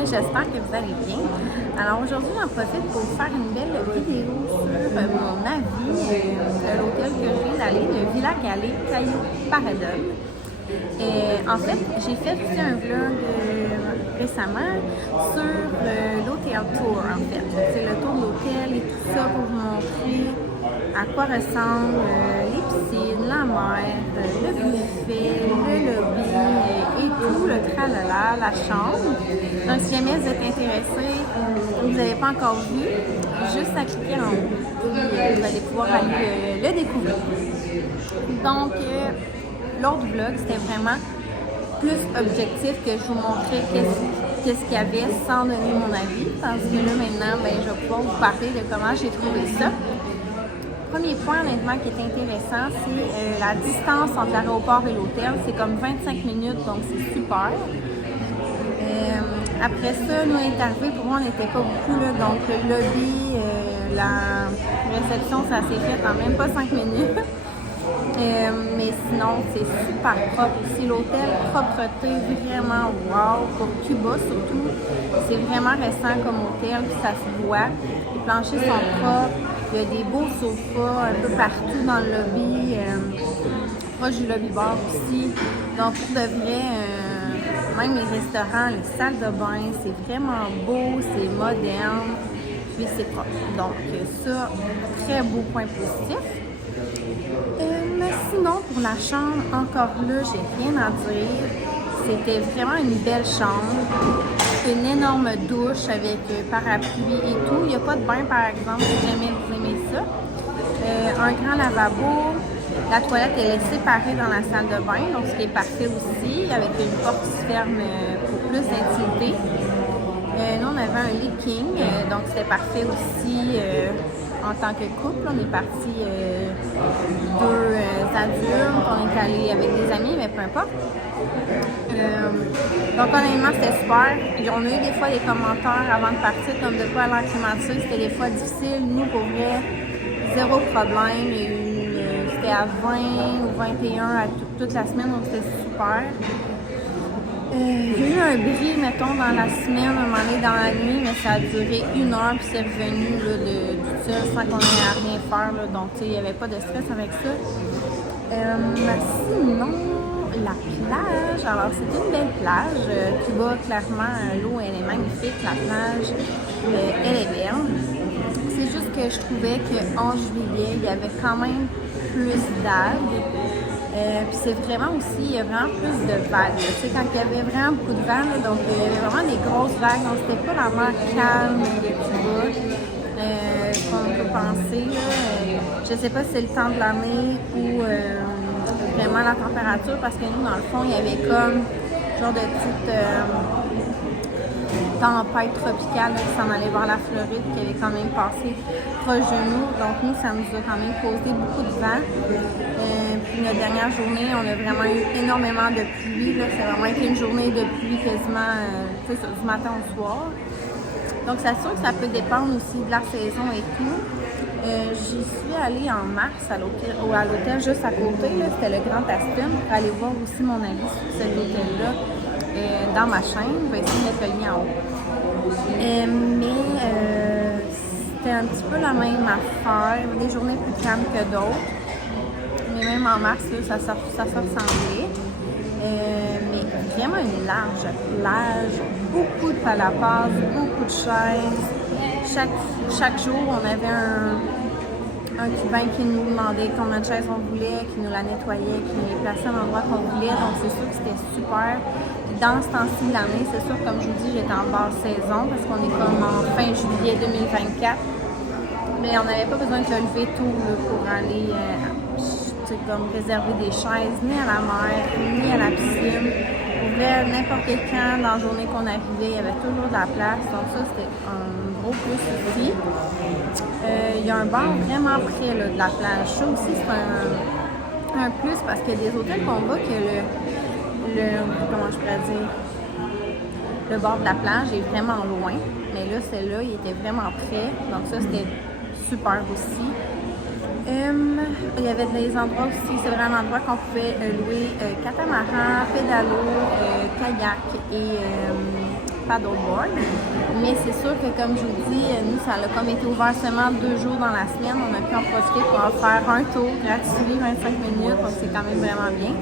J'espère que vous allez bien. Alors aujourd'hui, j'en profite pour vous faire une belle vidéo sur mon avis de l'hôtel que je viens d'aller, le Villa Calais Cayo Paradum. En fait, j'ai fait aussi un vlog récemment sur l'hôtel tour, en fait. C'est le tour de l'hôtel et tout ça pour vous montrer à quoi ressemble les piscines, la mer, le buffet, le lobby et tout, le tralala, la chambre. Donc, si jamais vous êtes intéressé, vous n'avez pas encore vu, juste à cliquer en haut et vous allez pouvoir aller le découvrir. Donc, l'autre vlog, c'était vraiment plus objectif que je vous montrais qu'est-ce qu'il y avait sans donner mon avis, parce que là, maintenant, je vais pouvoir vous parler de comment j'ai trouvé ça. Premier point, honnêtement, qui est intéressant, c'est la distance entre l'aéroport et l'hôtel. C'est comme 25 minutes, donc c'est super. Après ça, nous, on est arrivés, pour moi, on n'était pas beaucoup, là, donc le lobby, la réception, ça s'est fait en même pas 5 minutes. Mais sinon, c'est super propre aussi. L'hôtel, propreté, vraiment wow. Pour Cuba, surtout, c'est vraiment récent comme hôtel, puis ça se voit. Les planchers sont propres. Il y a des beaux sofas un peu partout dans le lobby. Proche du lobby bar aussi. Donc, pour de vrai, même les restaurants, les salles de bain, c'est vraiment beau, c'est moderne, puis c'est propre. Donc, ça, très beau point positif. Mais sinon, pour la chambre, encore là, j'ai rien à dire. C'était vraiment une belle chambre. Une énorme douche avec parapluie et tout. Il n'y a pas de bain, par exemple, si jamais vous aimez ça. Un grand lavabo. La toilette, elle est séparée dans la salle de bain, donc ce qui est parfait aussi, avec une porte qui se ferme pour plus d'intimité. Nous, on avait un lit king, donc c'était parfait aussi. En tant que couple, on est parti deux adultes, on est allé avec des amis, mais peu importe. Donc honnêtement, c'était super. On a eu des fois des commentaires avant de partir, comme de quoi l'air climatisé, c'était des fois difficile. Nous, pour vrai, zéro problème. C'était à 20 ou 21 toute la semaine, donc c'était super. Il y a eu un bris, mettons, dans la semaine, un moment donné, dans la nuit, mais ça a duré 1 heure, puis c'est revenu là, du seul sans qu'on ait à rien faire. Là, donc, il n'y avait pas de stress avec ça. Sinon, la plage. Alors, c'est une belle plage. Cuba, clairement, l'eau, elle est magnifique. La plage, elle est belle. C'est juste que je trouvais qu'en juillet, il y avait quand même plus d'algues. Puis c'est vraiment aussi, il y a vraiment plus de vagues. Tu sais, quand il y avait vraiment beaucoup de vagues, donc il y avait vraiment des grosses vagues. Donc c'était pas la mer calme de Cuba qu'on peut penser. Je sais pas si c'est le temps de l'année ou vraiment la température, parce que nous, dans le fond, il y avait comme genre de petite tempête tropicale qui s'en allait vers la Floride, qui avait quand même passé proche de nous. Donc nous, ça nous a quand même causé beaucoup de vent. Puis notre dernière journée, on a vraiment eu énormément de pluie. C'est vraiment été une journée de pluie quasiment du matin au soir. Donc c'est sûr que ça peut dépendre aussi de la saison et tout. J'y suis allée en mars à l'hôtel juste à côté. C'était le Grand Aspen. Pour aller voir aussi mon avis sur cet hôtel-là dans ma chaîne. Je vais essayer de mettre le lien en haut. C'était un petit peu la même affaire. Des journées plus calmes que d'autres. Mais même en mars, là, ça se ressemblait. Mais vraiment une large plage, beaucoup de palapas, beaucoup de chaises. Chaque jour, on avait un Cubain qui nous demandait combien de chaises on voulait, qui nous la nettoyait, qui nous les plaçait à l'endroit qu'on voulait. Donc c'est sûr que c'était super. Dans ce temps-ci de l'année, c'est sûr, comme je vous dis, j'étais en basse saison parce qu'on est comme en fin juillet 2024. Mais on n'avait pas besoin de se lever tôt là, pour aller comme réserver des chaises ni à la mer, ni à la piscine. Pour vrai, n'importe quand, dans la journée qu'on arrivait, il y avait toujours de la place. Donc ça, c'était un gros plus aussi. Il y a un bar vraiment près là, de la plage. Ça aussi, c'est un plus parce qu'il y a des hôtels qu'on va que comment je pourrais dire, le bord de la plage est vraiment loin. Mais là, celle-là, il était vraiment près. Donc ça, c'était super aussi. Il y avait des endroits aussi, c'est vraiment un endroit qu'on pouvait louer catamaran, pédalo, kayak et paddleboard. Mais c'est sûr que, comme je vous dis, nous, ça a comme été ouvert seulement 2 jours dans la semaine. On a pu en profiter pour en faire un tour gratuit, 25 minutes, donc c'est quand même vraiment bien.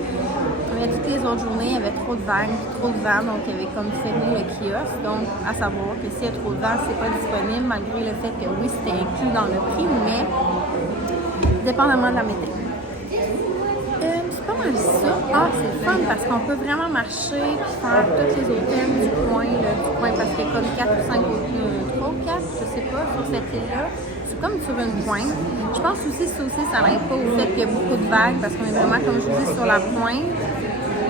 Mais toutes les autres journées, il y avait trop de vagues, trop de vent, donc il y avait comme fermé le kiosque. Donc, à savoir que s'il y a trop de vent, c'est pas disponible, malgré le fait que oui, c'était inclus dans le prix, mais dépendamment de la météo. C'est pas mal ça. Ah, c'est le fun parce qu'on peut vraiment marcher et faire tous les hôtels du coin, parce qu'il y a comme 4 ou 5 hôtels, 3 ou 4, je sais pas, sur cette île-là. C'est comme sur une pointe. Je pense aussi que ça aussi, ça n'aide pas au fait qu'il y a beaucoup de vagues parce qu'on est vraiment, comme je vous dis, sur la pointe.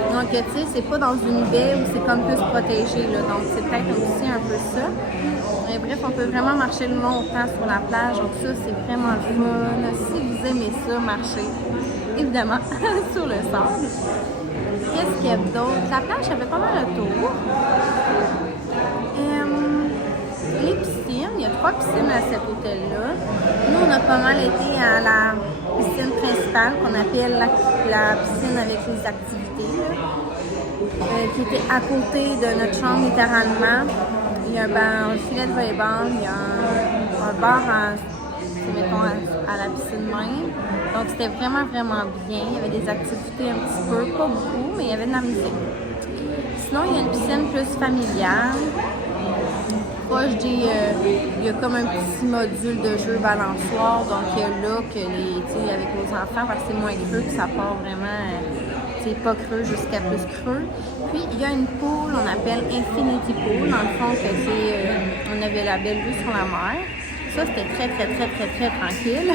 Donc, tu sais, c'est pas dans une baie où c'est comme plus protégé, là. Donc, c'est peut-être aussi un peu ça. Mais bref, on peut vraiment marcher longtemps sur la plage. Donc, ça, c'est vraiment le fun. Si vous aimez ça, marcher, évidemment, sur le sable. Qu'est-ce qu'il y a d'autre? La plage, ça fait pas mal le tour. Les piscines, il y a 3 piscines à cet hôtel-là. Nous, on a pas mal été à la piscine principale qu'on appelle la piscine avec les activités, qui était à côté de notre chambre littéralement. Il y a un filet de volleyball, il y a un bar mettons, à la piscine même. Donc c'était vraiment, vraiment bien. Il y avait des activités un petit peu, pas beaucoup, mais il y avait de la musique. Sinon, il y a une piscine plus familiale. Proche il y a comme un petit module de jeu balançoire, donc là, que avec les enfants, parce que c'est moins creux, que ça part vraiment, pas creux jusqu'à plus creux. Puis, il y a une pool, on appelle Infinity Pool, dans le fond, que on avait la belle vue sur la mer. Ça, c'était très, très, très, très, très tranquille.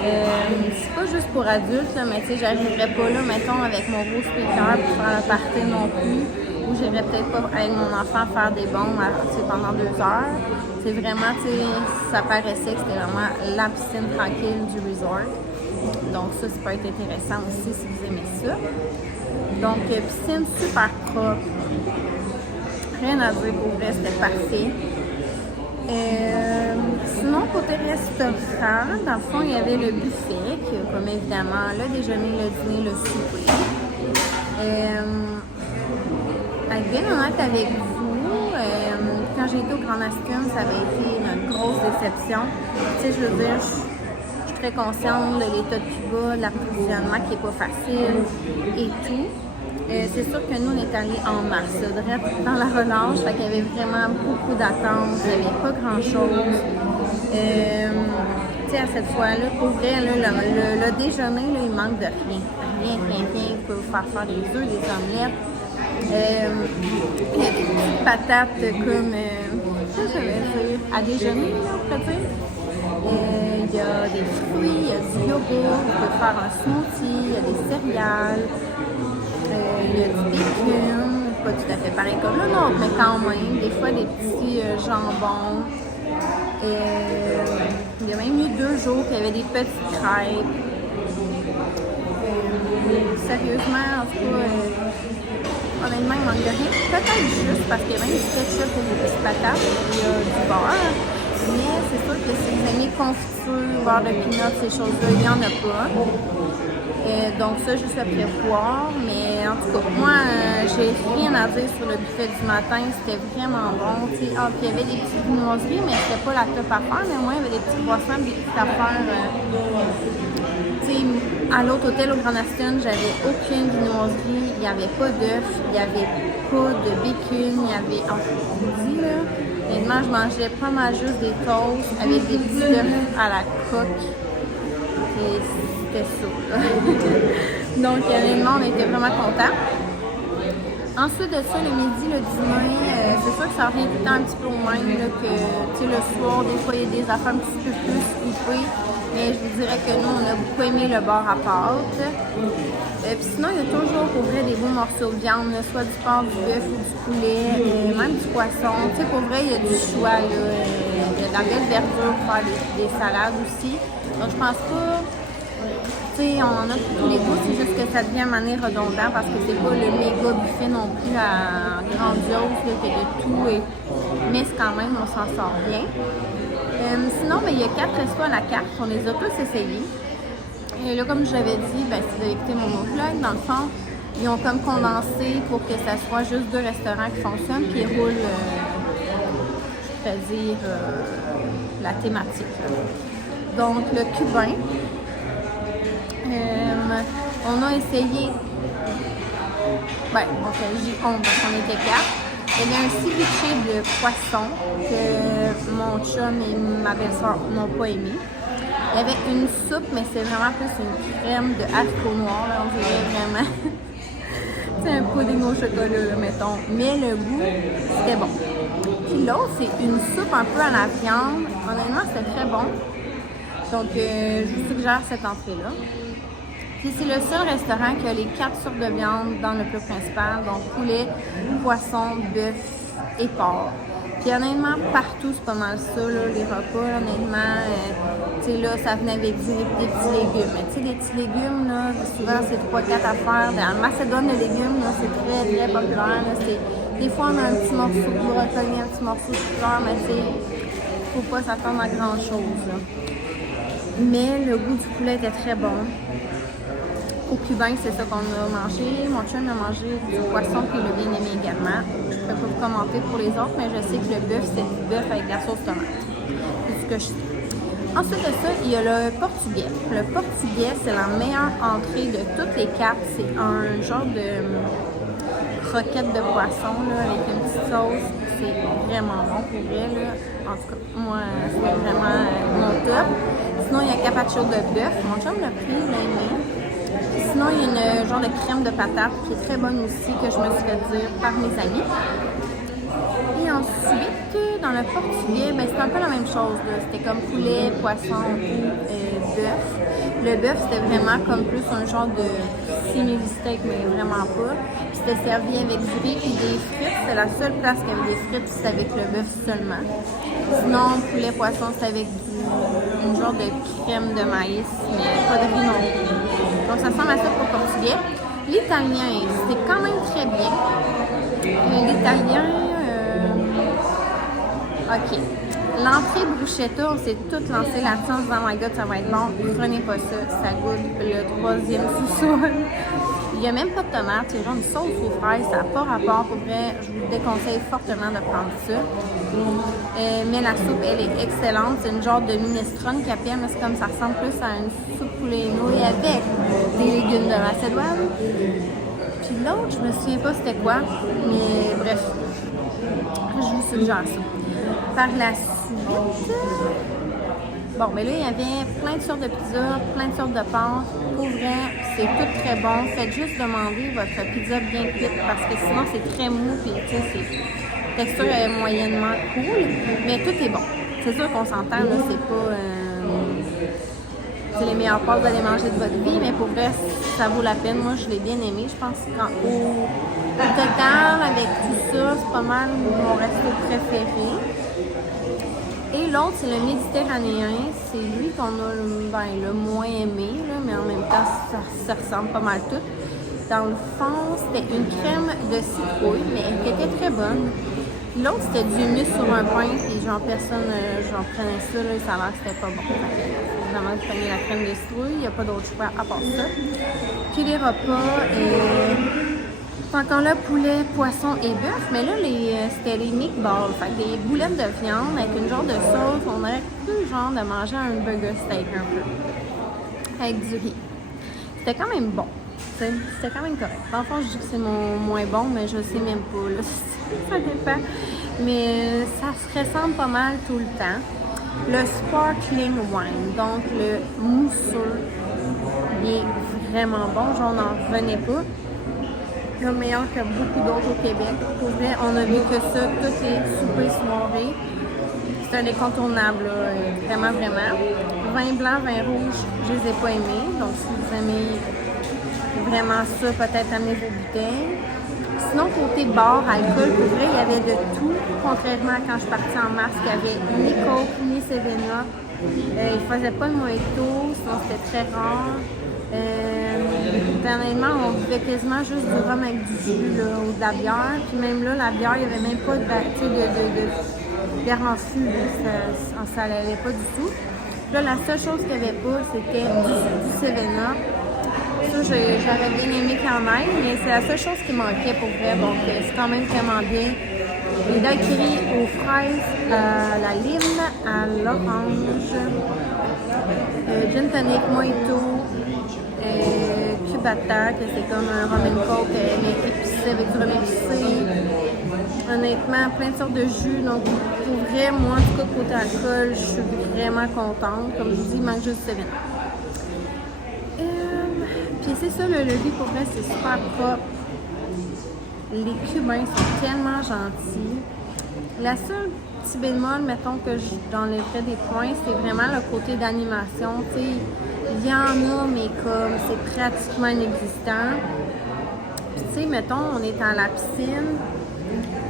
C'est pas juste pour adultes, là, mais j'arriverais pas là, mettons, avec mon gros speaker pour faire la partie non plus. Ou j'irais peut-être pas avec mon enfant faire des bombes pendant 2 heures. C'est vraiment, ça paraissait que c'était vraiment la piscine tranquille du resort. Donc ça peut être intéressant aussi si vous aimez ça. Donc piscine super propre. Rien à dire pour vrai, c'était parfait. Sinon, côté restaurant, dans le fond, il y avait le buffet, qui a comme évidemment le déjeuner, le dîner, le souper. Être bien honnête avec vous, quand j'ai été au Grand Ascun, ça avait été une grosse déception. Je veux dire, je suis très consciente de l'état de Cuba, de l'approvisionnement qui n'est pas facile et tout. C'est sûr que nous, on est allés en mars, dans la relâche, fait qu'il y avait vraiment beaucoup d'attentes, il n'y avait pas grand-chose. À cette fois-là, pour vrai, là, le déjeuner, là, il manque de rien. Rien. Il peut vous faire des œufs, des omelettes. Il y a des petites patates comme, je vais dire, à déjeuner, on peut dire. Il y a des fruits, il y a du yogourt, on peut faire un smoothie, il y a des céréales, il y a du bacon, pas tout à fait pareil comme le nôtre, mais quand même, des fois des petits jambons. Il y a même eu 2 jours qu'il y avait des petites crêpes. Sérieusement, en tout cas, honnêtement, il manque de rien. Peut-être juste parce qu'il y a même du ketchup et des petites patates, il y a du beurre. Mais c'est sûr que si vous aimez confiture, beurre de pinot, ces choses-là, il n'y en a pas. Donc ça, juste à prévoir. Mais en tout cas, moi, j'ai rien à dire sur le buffet du matin. C'était vraiment bon. Puis il y avait des petites viennoiseries, mais c'était pas la top affaire. Mais moi, il y avait des petits croissants, des petites affaires. À l'autre hôtel au Grand Aston, j'avais aucune viennoiserie. Il n'y avait pas d'œufs, il n'y avait pas de bacon, il y avait... je vous dis, là, honnêtement, je mangeais pas mal juste des toasts avec des petits œufs à la coque. Et c'était ça. Donc, honnêtement, on était vraiment contents. Ensuite de ça, le midi, le dîner, c'est sûr que ça revient tout le temps un petit peu au même là, que le soir, des fois, il y a des affaires un petit peu plus coupées. Mais je vous dirais que nous, on a beaucoup aimé le bar à pâtes. Puis sinon, il y a toujours pour vrai des beaux morceaux de viande, là, soit du porc, du bœuf ou du poulet, même du poisson. Tu sais, pour vrai, il y a du choix. Là, il y a de la belle verdure pour faire des salades aussi. Donc, je pense pas... Tu sais, on en a pour tous les goûts, c'est juste que ça devient à manière redondant parce que c'est pas le méga buffet non plus à grandiose, là, que de tout. Mais quand même, on s'en sort bien. Sinon, il y a 4 restos à la carte. On les a tous essayés. Et là, comme je l'avais dit, si vous avez écouté mon vlog, dans le fond, Ils ont comme condensé pour que ça soit juste 2 restaurants qui fonctionnent, puis ils roulent, je vais dire, la thématique. Donc, le cubain, on a essayé, j'y compte parce qu'on était 4. Il y avait un ceviche de poisson que mon chum et ma belle-sœur n'ont pas aimé. Il y avait une soupe, mais c'est vraiment plus une crème de haricots noirs, là, on dirait vraiment. C'est un pudding au chocolat, là, mettons. Mais le goût, c'était bon. Puis l'autre, c'est une soupe un peu à la viande. Honnêtement, c'était très bon. Donc, je vous suggère cette entrée-là. Puis c'est le seul restaurant qui a les 4 sortes de viande dans le plat principal. Donc, poulet, poisson, bœuf et porc. Puis honnêtement, partout, c'est pas mal ça, là, les repas, honnêtement, tu sais, là, ça venait avec des petits légumes. Mais tu sais, les petits légumes, là, souvent, c'est 3-4 affaires. Dans la Macédoine, les légumes, là, c'est très, très populaire, là. Des fois, on a un petit morceau de brocoli, un petit morceau de fleur, mais tu sais, faut pas s'attendre à grand-chose, là. Mais le goût du poulet était très bon. Au cubain, c'est ça qu'on a mangé. Mon chum a mangé du poisson qu'il a bien aimé également. Je ne peux pas vous commenter pour les autres, mais je sais que le bœuf, c'est du bœuf avec de la sauce tomate. C'est ce que je sais. Ensuite de ça, il y a le portugais. Le portugais, c'est la meilleure entrée de toutes les 4. C'est un genre de croquette de poisson là, avec une petite sauce. C'est vraiment bon pour vrai. Là. En tout cas, moi, c'est vraiment mon top. Sinon, il y a un carpaccio de bœuf. Mon chum l'a pris, il l'a aimé. Sinon, il y a une genre de crème de patate qui est très bonne aussi, que je me suis fait dire par mes amis. Et ensuite, dans le portugais, ben, c'était un peu la même chose. C'était comme poulet, poisson ou bœuf. Le bœuf, c'était vraiment comme plus un genre de simili-steak, mais vraiment pas. C'était servi avec du riz et des frites. C'était la seule place qui avait des frites, c'était avec le bœuf seulement. Sinon, poulet, poisson, c'était avec une genre de crème de maïs, mais pas de riz non plus. Donc, ça ressemble à ça pour le portugais. L'italien, c'était quand même très bien. L'italien, OK. L'entrée bruschetta, on s'est toutes lancé là-dessus en disant « Oh my God, ça va être bon. » Prenez pas ça, ça goûte le 3e sous-sol. Il n'y a même pas de tomates, c'est genre une sauce aux fraises, ça n'a pas rapport. Pour vrai, je vous déconseille fortement de prendre ça. Mais la soupe, elle est excellente. C'est une genre de minestrone qui appelle, mais c'est comme ça ressemble plus à une soupe poulet et nouilles avec des légumes de Macédoine. Puis l'autre, je me souviens pas c'était quoi, mais bref, je vous suggère ça. Par la suite, bon, mais là, il y avait plein de sortes de pizzas, plein de sortes de pâtes. Pour vrai, c'est tout très bon. Faites juste demander votre pizza bien cuite parce que sinon, c'est très mou. Puis, tu sais, la texture est moyennement cool, mais tout est bon. C'est sûr qu'on s'entend, là, c'est pas c'est les meilleures pâtes que vous allez manger de votre vie, mais pour vrai, ça vaut la peine. Moi, je l'ai bien aimé. Je pense qu'au total, avec tout ça, c'est pas mal mon resto préféré. Et l'autre, c'est le méditerranéen. C'est lui qu'on a le moins aimé, là, mais en même temps, ça ressemble pas mal tout. Dans le fond, c'était une crème de citrouille, mais qui était très bonne. L'autre, c'était du hummus sur un pain, puis genre personne, j'en prenais ça, là, ça a l'air que c'était pas bon. Vraiment, vous prenez la crème de citrouille, il n'y a pas d'autre choix à part ça. Puis les repas, c'est encore là poulet, poisson et bœuf, mais là, c'était les meatballs, fait des boulettes de viande avec une genre de sauce, on aurait pu genre de manger un burger steak un peu, avec du riz. C'était quand même bon, c'était quand même correct. Parfois, je dis que c'est mon moins bon, mais je sais même pas, là, ça dépend. Mais ça se ressemble pas mal tout le temps. Le sparkling wine, donc le mousseux, il est vraiment bon, genre on n'en revenait pas. Le meilleur que beaucoup d'autres au Québec. Pour vrai, on a vu que ça, toutes les soupers soirées. C'est un incontournable, là, vraiment, vraiment. Vin blanc, vin rouge, je les ai pas aimés. Donc, si vous aimez vraiment ça, peut-être amenez vos bouteilles. Sinon, côté bar, alcool, pour vrai, il y avait de tout. Contrairement à quand je suis partie en mars, il y avait ni Coke, ni 7-Up. Ils ne faisaient pas de mojito, sinon c'était très rare. Honnêtement, on buvait quasiment juste du rhum avec du jus là, ou de la bière. Puis même là, la bière, il n'y avait même pas de bière en fût. Ça n'allait pas du tout. Puis là, la seule chose qu'il n'y avait pas, c'était du 7-Up. Ça, j'aurais bien aimé qu'il y en ait, mais c'est la seule chose qui manquait pour vrai. Donc, c'est quand même vraiment bien. Les daiquiris aux fraises, à la lime, à l'orange, gin tonic, mojito, cubata, que c'est comme un rum and coke mais épicé avec du rhum épicé. Honnêtement, plein de sortes de jus. Donc, pour vrai, moi, en tout cas, côté alcool, je suis vraiment contente. Comme je vous dis, il manque juste 7. Puis c'est ça, le lobby, pour vrai, c'est super propre. Les Cubains sont tellement gentils. La seule petit bémol, mettons, que j'enlèverais des points, c'est vraiment le côté d'animation. Tu sais, il y en a, mais comme c'est pratiquement inexistant. Puis tu sais, mettons, on est à la piscine,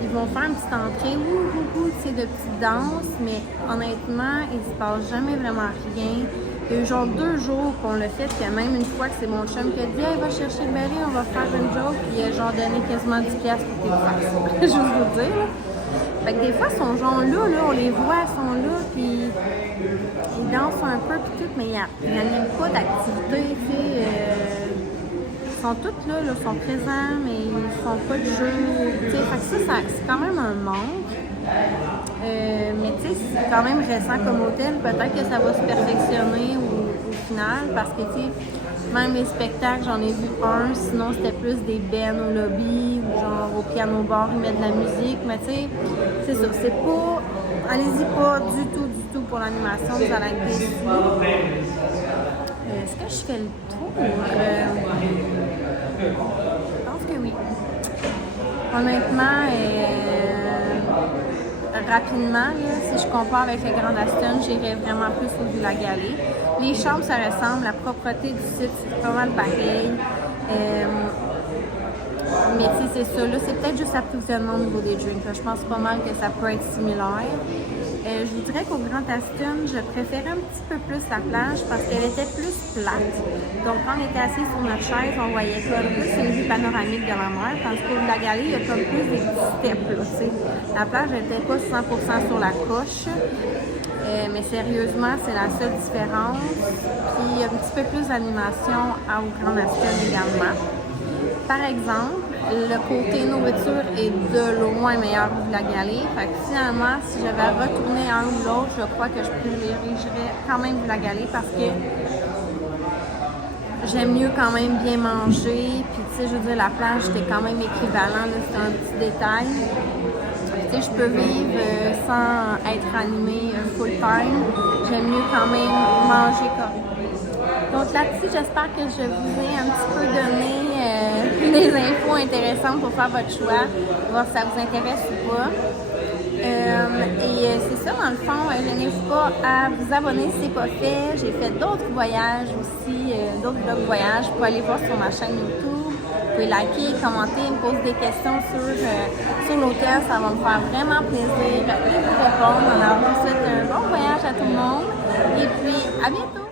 ils vont faire une petite entrée, tu sais, de petites danses, mais honnêtement, il se passe jamais vraiment rien. Il y a eu genre 2 jours qu'on l'a fait, puis même une fois que c'est mon chum qui a dit hey, va chercher le balai, on va faire une joke, puis il a genre donné quasiment 10$ pour que tu fasses ça. Juste vous dire. Fait que des fois, ils sont genre là, on les voit, ils sont là, puis ils dansent un peu, puis tout, mais il n'y a même pas d'activité, tu sais. Ils sont tous là, ils sont présents, mais ils font pas de jeu. Tu sais, fait que ça, c'est quand même un manque. Mais tu sais, c'est quand même récent comme hôtel. Peut-être que ça va se perfectionner au final, parce que tu sais, même les spectacles, j'en ai vu un, sinon c'était plus des bands au lobby ou genre au piano bar, ils mettent de la musique. Mais tu sais, c'est ça, c'est pas. Allez-y pas du tout pour l'animation, vous allez être déçus. Est-ce que je fais le tour? Je pense que oui. Honnêtement, rapidement, là, si je compare avec le Grand Aston, j'irais vraiment plus au Villa Galé. Les chambres, ça ressemble. La propreté du site, c'est pas mal pareil. Mais tu sais, c'est ça. Là, c'est peut-être juste l'approvisionnement au niveau des drinks. Là. Je pense pas mal que ça peut être similaire. Je vous dirais qu'au Grand Aston, je préférais un petit peu plus la plage parce qu'elle était plus plate. Donc, quand on était assis sur notre chaise, on voyait comme plus une vue panoramique de la mer. Tandis qu'au Villa Galé, il y a comme plus des petits steps. Là, t'sais. La plage n'était pas 100% sur la coche. Mais sérieusement, c'est la seule différence. Puis, il y a un petit peu plus d'animation au Grand Aston également. Par exemple, le côté nourriture est de loin meilleur que la Galée. Fait que finalement, si je vais retourner un ou l'autre, je crois que je privilégierais quand même la Galée parce que j'aime mieux quand même bien manger. Puis tu sais, je veux dire, la plage, c'était quand même équivalent, c'est un petit détail. Tu sais, je peux vivre sans être animée full time. J'aime mieux quand même manger comme. Donc là-dessus, j'espère que je vous ai un petit peu donné des infos intéressantes pour faire votre choix, voir si ça vous intéresse ou pas. Et c'est ça, dans le fond, gênez-vous pas à vous abonner si ce n'est pas fait. J'ai fait d'autres voyages aussi, d'autres vlogs voyages. Vous pouvez aller voir sur ma chaîne YouTube. Vous pouvez liker, commenter, me poser des questions sur l'hôtel. Ça va me faire vraiment plaisir de vous répondre. Alors, je vous souhaite un bon voyage à tout le monde. Et puis, à bientôt!